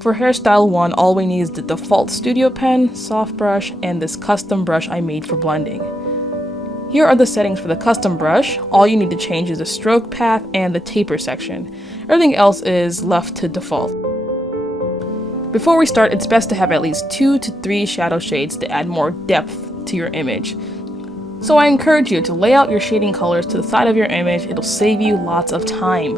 For Hairstyle 1, all we need is the default studio pen, soft brush, and this custom brush I made for blending. Here are the settings for the custom brush. All you need to change is the stroke path and the taper section. Everything else is left to default. Before we start, it's best to have at least 2 to 3 shadow shades to add more depth to your image. So I encourage you to lay out your shading colors to the side of your image. It'll save you lots of time.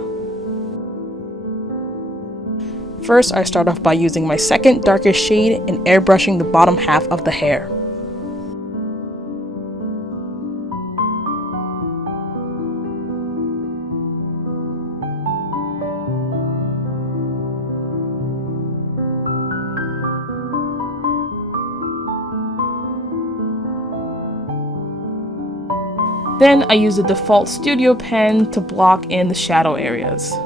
First, I start off by using my second darkest shade and airbrushing the bottom half of the hair. Then I use the default studio pen to block in the shadow areas.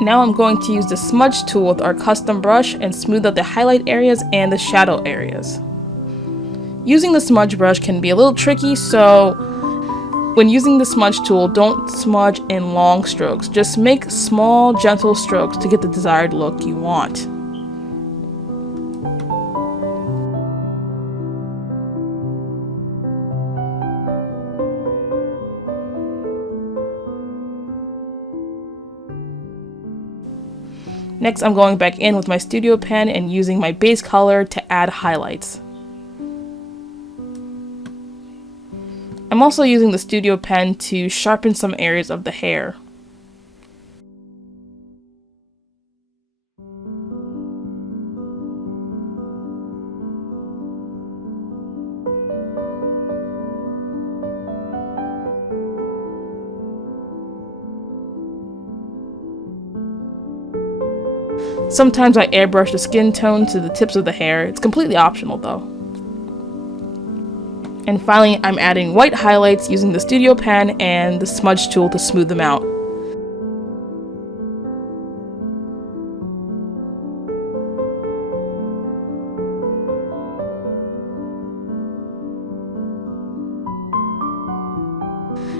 Now I'm going to use the smudge tool with our custom brush and smooth out the highlight areas and the shadow areas. Using the smudge brush can be a little tricky, so when using the smudge tool, don't smudge in long strokes. Just make small, gentle strokes to get the desired look you want. Next, I'm going back in with my studio pen and using my base color to add highlights. I'm also using the studio pen to sharpen some areas of the hair. Sometimes I airbrush the skin tone to the tips of the hair. It's completely optional though. And finally, I'm adding white highlights using the studio pen and the smudge tool to smooth them out.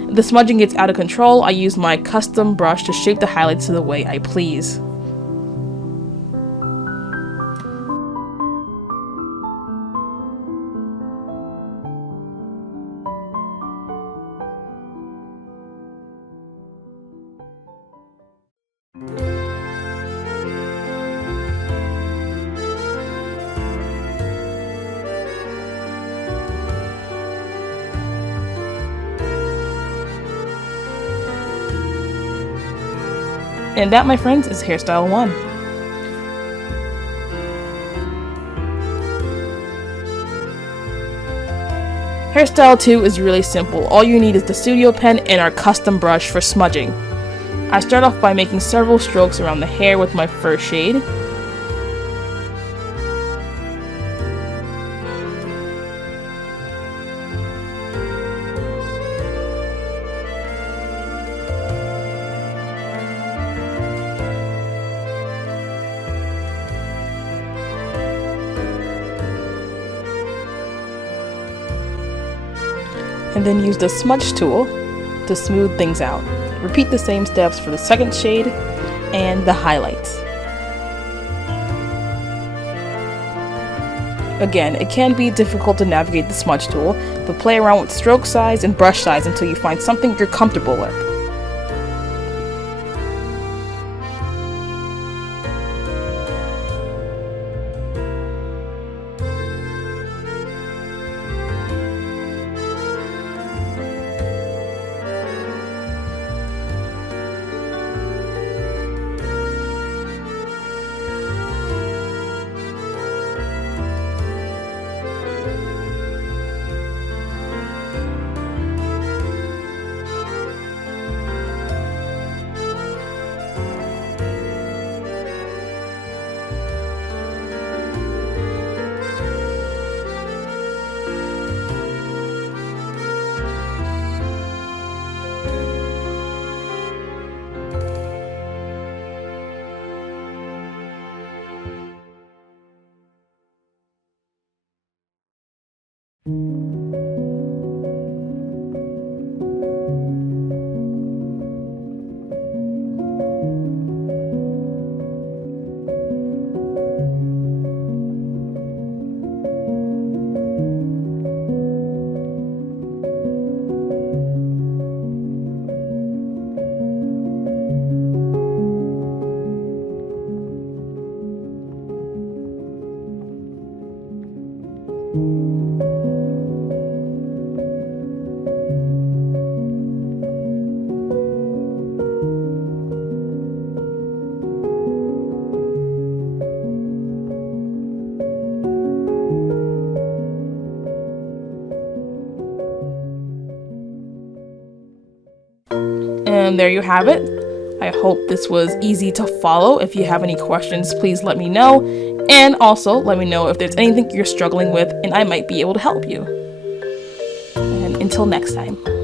If the smudging gets out of control, I use my custom brush to shape the highlights to the way I please. And that, my friends, is Hairstyle 1. Hairstyle 2 is really simple. All you need is the studio pen and our custom brush for smudging. I start off by making several strokes around the hair with my first shade. And then use the smudge tool to smooth things out. Repeat the same steps for the second shade and the highlights. Again, it can be difficult to navigate the smudge tool, but play around with stroke size and brush size until you find something you're comfortable with. And there you have it. I hope this was easy to follow. If you have any questions, please let me know. And also let me know if there's anything you're struggling with and I might be able to help you. And until next time.